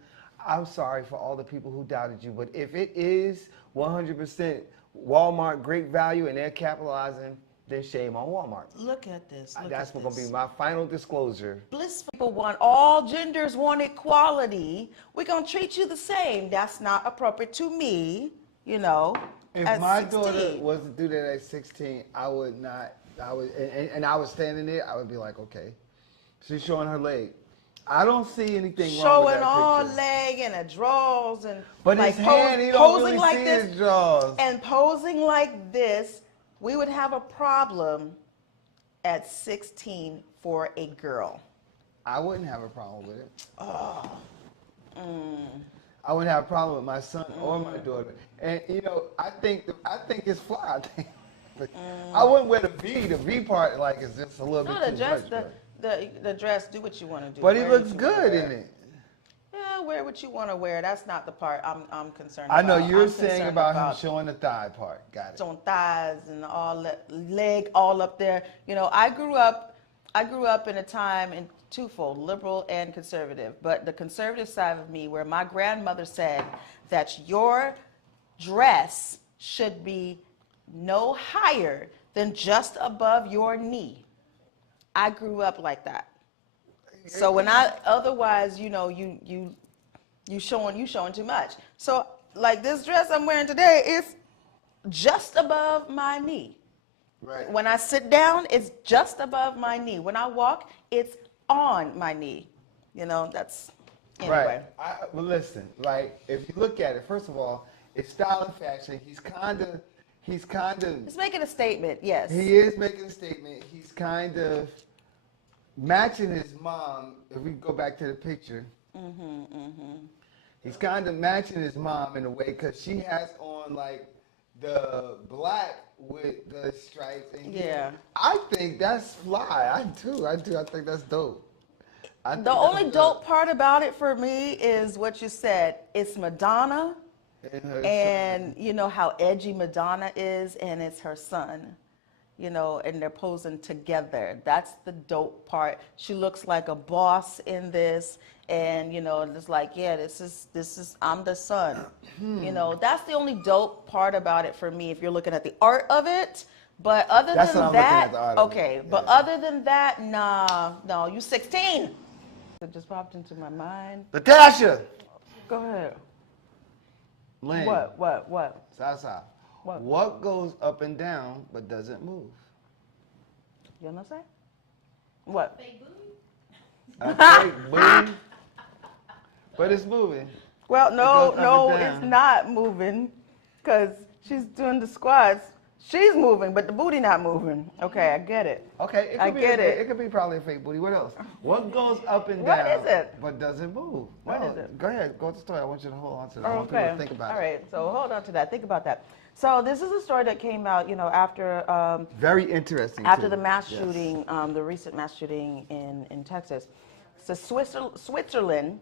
I'm sorry for all the people who doubted you, but if it is 100% Walmart great value and they're capitalizing, then shame on Walmart. Look at this. That's going to be my final disclosure. Bliss people want, all genders want equality. We're going to treat you the same. That's not appropriate to me, you know. If my daughter was to do that at 16, I would not, and I was standing there, I would be like, okay. She's showing her leg. I don't see anything wrong with that picture. Showing all leg and a drawers and but like his hand, he don't really like see this, his drawers. And posing like this, we would have a problem at 16 for a girl. I wouldn't have a problem with it. Oh. I wouldn't have a problem with my son or my daughter. And you know, I think it's fly. I wouldn't wear the V part like it's just a little bit too much. The dress, do what you want to do. But he looks good in it. Yeah, wear what you want to wear. That's not the part I'm concerned I know about. you're saying about him showing the thigh part. Got it. Showing thighs and all that leg all up there. You know, I grew up in a time in twofold, liberal and conservative. But the conservative side of me, where my grandmother said that your dress should be no higher than just above your knee. I grew up like that. So when otherwise, you know, you showing too much. So like this dress I'm wearing today is just above my knee. Right. When I sit down, it's just above my knee. When I walk, it's on my knee. You know, that's anyway. Right. But listen, like if you look at it, first of all, it's style and fashion. He's kind of. He's making a statement, yes. He is making a statement. He's kind of matching his mom. If we go back to the picture, he's kind of matching his mom in a way because she has on like the black with the stripes. And I think that's fly. I do. I think that's dope. The only dope part about it for me is what you said. It's Madonna, and you know how edgy Madonna is, and it's her son. You know, and they're posing together. That's the dope part. She looks like a boss in this, and you know, it's like, yeah, this is I'm the son. You know, that's the only dope part about it for me. If you're looking at the art of it, but other than that, okay. But other than that, nah, no, you 16. It just popped into my mind. Natasha. Go ahead. Lynn. What? Sasa. What goes up and down but doesn't move? You know what I'm saying? What? Fake booty. But it's moving. Well, no, it's not moving because she's doing the squats. She's moving, but the booty not moving. Okay, I get it. Okay, it could be probably a fake booty. What else? What goes up and down? What is it? But doesn't move. What is it? Go ahead. Go to the story. I want you to hold on to that. I want Okay. people to think about it. All right. So hold on to that. Think about that. So this is a story that came out, you know, after very interesting. After the mass shooting, the recent mass shooting in Texas. So Switzerland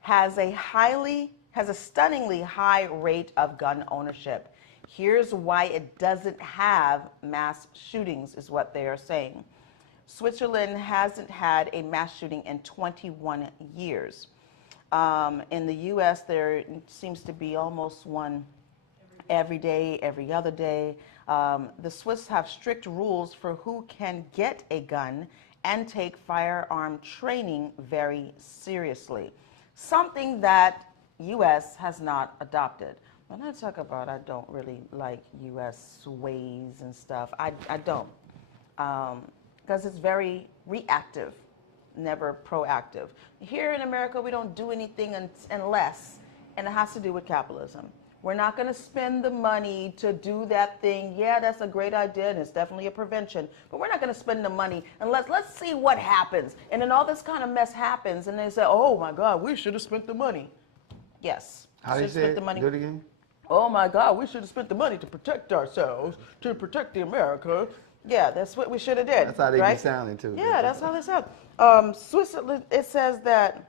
has a stunningly high rate of gun ownership. Here's why it doesn't have mass shootings, is what they are saying. Switzerland hasn't had a mass shooting in 21 years. In the U.S., there seems to be almost one every day, every other day. The Swiss have strict rules for who can get a gun and take firearm training very seriously, something that U.S. has not adopted. When I talk about I don't really like U.S. ways and stuff, I don't, because it's very reactive, never proactive. Here in America, we don't do anything unless, and it has to do with capitalism. We're not going to spend the money to do that thing. Yeah, that's a great idea, and it's definitely a prevention, but we're not going to spend the money unless, let's see what happens. And then all this kind of mess happens, and they say, oh my God, we should have spent the money. Yes. How do you say it? Do it again? Oh my God, we should have spent the money to protect ourselves, to protect the America. Yeah, that's what we should have did. That's how they right? be sounding too. Yeah, that's how they sound. Switzerland, it says that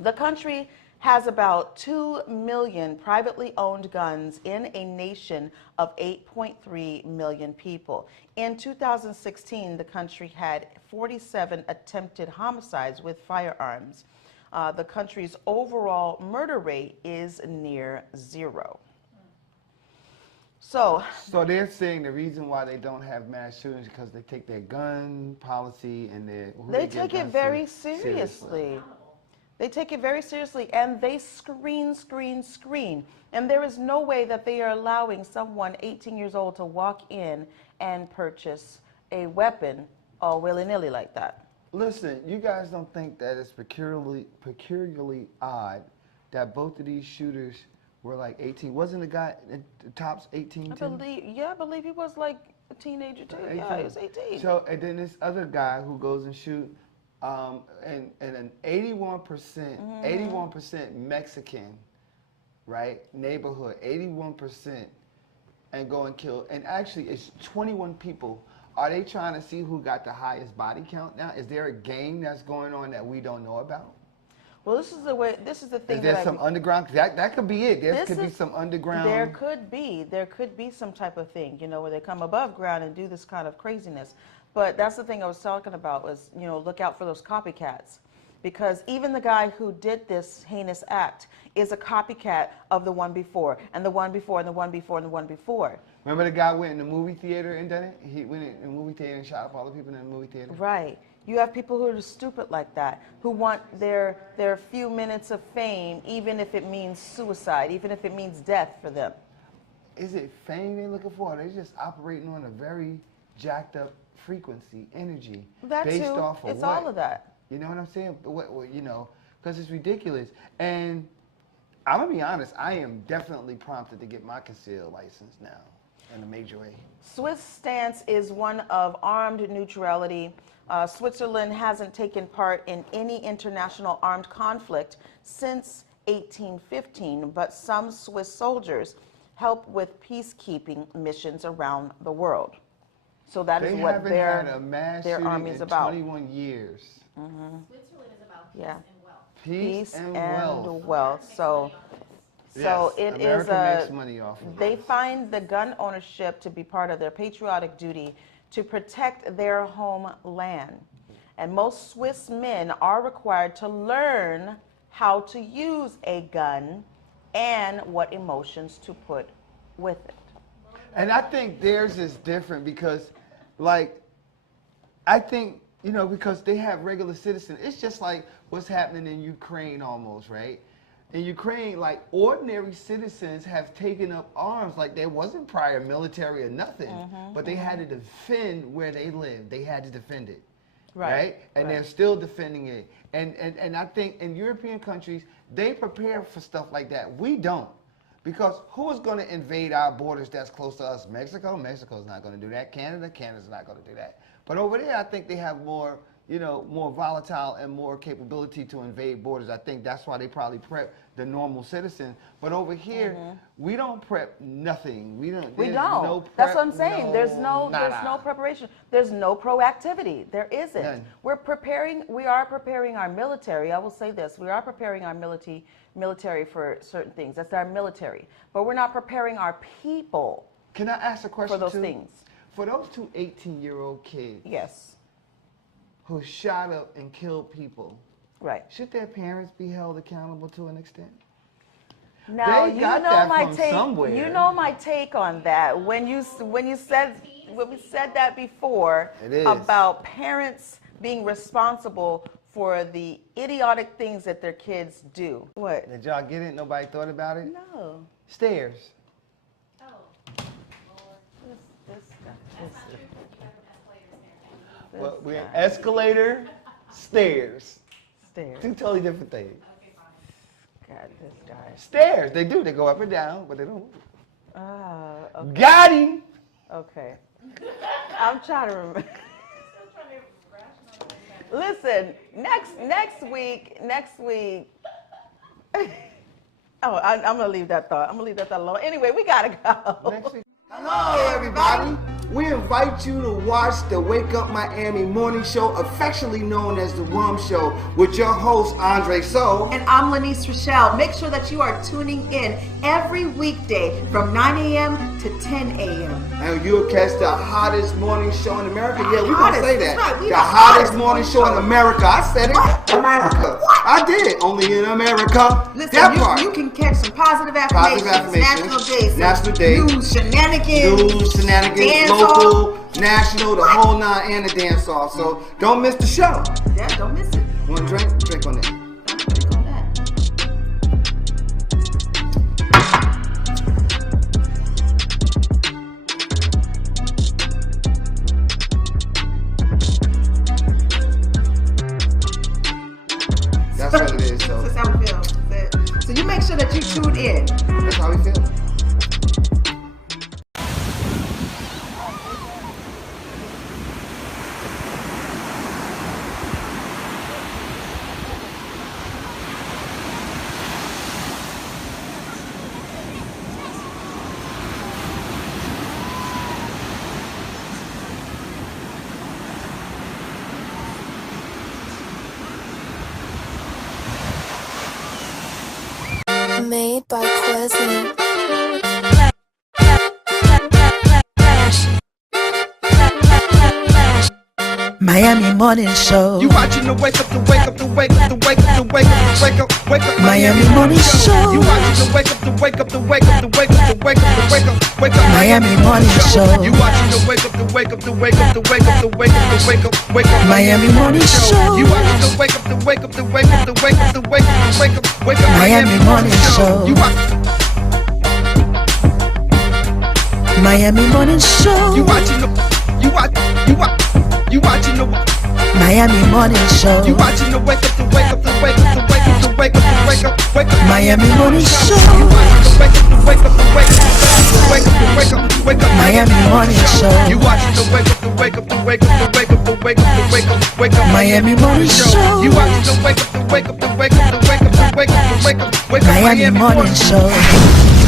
the country has about 2 million privately owned guns in a nation of 8.3 million people. In 2016, the country had 47 attempted homicides with firearms. The country's overall murder rate is near 0. So they're saying the reason why they don't have mass shootings is because they take their gun policy and they take it very seriously. They take it very seriously, and they screen. And there is no way that they are allowing someone 18 years old to walk in and purchase a weapon all willy-nilly like that. Listen, you guys don't think that it's peculiarly odd that both of these shooters were like 18? Wasn't the guy at the tops 18? I believe he was like a teenager too. 18. Yeah, he was 18. So, and then this other guy who goes and shoot, and an 81% Mexican, right, neighborhood, 81%, and go and kill, and actually it's 21 people. Are they trying to see who got the highest body count now? Is there a game that's going on that we don't know about? Well, this is the thing. Is there some underground? That could be it. There could be some underground. There could be some type of thing, you know, where they come above ground and do this kind of craziness. But that's the thing I was talking about was, you know, look out for those copycats. Because even the guy who did this heinous act is a copycat of the one before, and the one before, and the one before, and the one before. Remember the guy went in the movie theater and done it? He went in the movie theater and shot up all the people in the movie theater? Right. You have people who are stupid like that, who want their few minutes of fame, even if it means suicide, even if it means death for them. Is it fame they're looking for? They're just operating on a very jacked up frequency, energy. That based too. Off of It's what? all of that. You know what I'm saying? You know, because it's ridiculous. And I'm going to be honest, I am definitely prompted to get my concealed license now. in a major way. Swiss stance is one of armed neutrality. Switzerland hasn't taken part in any international armed conflict since 1815, but some Swiss soldiers help with peacekeeping missions around the world. So that is what their army is about. 21 years. Switzerland is about peace and wealth. Peace and wealth. So yes, it America is makes money off of they it. find the gun ownership to be part of their patriotic duty to protect their homeland. And most Swiss men are required to learn how to use a gun and what emotions to put with it. And I think theirs is different because, like, I think, you know, because they have regular citizens. It's just like what's happening in Ukraine almost, right? In Ukraine, like, ordinary citizens have taken up arms. Like, there wasn't prior military or nothing, but they had to defend where they lived. They had to defend it, right? And they're still defending it. And I think in European countries, they prepare for stuff like that. We don't. Because who is going to invade our borders that's close to us? Mexico? Mexico's not going to do that. Canada? Canada's not going to do that. But over there, I think they have more, you know, more volatile and more capability to invade borders. I think that's why they probably prep the normal citizen. But over here, we don't prep nothing. We don't. No prep, that's what I'm saying. No, there's no preparation. There's no proactivity. There isn't. None. We are preparing our military. I will say this. We are preparing our military for certain things. That's our military. But we're not preparing our people. Can I ask a question for those too? things? For those two 18-year-old kids. Yes. Who shot up and killed people. Right. Should their parents be held accountable to an extent? Now, they got that from somewhere. You know my take on that. When we said that before about parents being responsible for the idiotic things that their kids do. What? Did y'all get it? Nobody thought about it? No. Stairs. Oh, Lord. This guy. That's not true. You got an escalator there. Well, we're escalator, stairs. Stairs. Two totally different things. Okay, fine. God, this guy. Stairs, they do. They go up and down, but they don't. Okay. Got him. Okay. I'm trying to remember. Listen, next week. Oh, I'm gonna leave that thought. I'm gonna leave that thought alone. Anyway, we gotta go. Next week. Hello, everybody. We invite you to watch the Wake Up Miami morning show, affectionately known as the WUMMS Show, with your host, Andre So. And I'm Lanice Rochelle. Make sure that you are tuning in every weekday from 9 a.m. to 10 a.m. And you'll catch the hottest morning show in America. Yeah, we're going to say that. Right, the hottest morning show in America. I said it. America. What? I did. Only in America. Listen, that part. You can catch some positive affirmations, National Day. News, shenanigans. Dance local, national, the whole nine, and the dance off. So don't miss the show. Yeah, don't miss it. Want to drink? Drink on it. Drink on that. That's what it is. So that's how we feel. So you make sure that you tune in. That's how we feel. Made by Quesney. Miami Morning Show. You watching the wake up, the wake up, the wake up, the wake up, the wake up, the wake up, wake up. Miami Morning Show. You watching the wake up, the wake up, the wake up, the wake up, the wake up, the wake up, wake up. Miami Morning Show. You watching the wake up, the wake up, the wake up, the wake up, the wake up, the wake up, wake up. Miami Morning Show. You watching the wake up, the wake up, the wake up, the wake up, the wake up, the wake up, wake up. Miami Morning Show. You Miami Morning Show. You watching the Miami Morning Show. You watching the wake up, the wake up, the wake up, the wake up, the wake up, the wake up, wake up. Miami Morning Show. You watching the wake up, the wake up, the wake up, the wake up, the wake up, wake up. Miami Morning Show. You watching the wake up, the wake up, the wake up, the wake up, the wake up, the wake up, wake up Miami Morning Show. You watching the wake up, the wake up, the wake up, the wake up, the wake up, the wake up, wake up Miami Morning Show.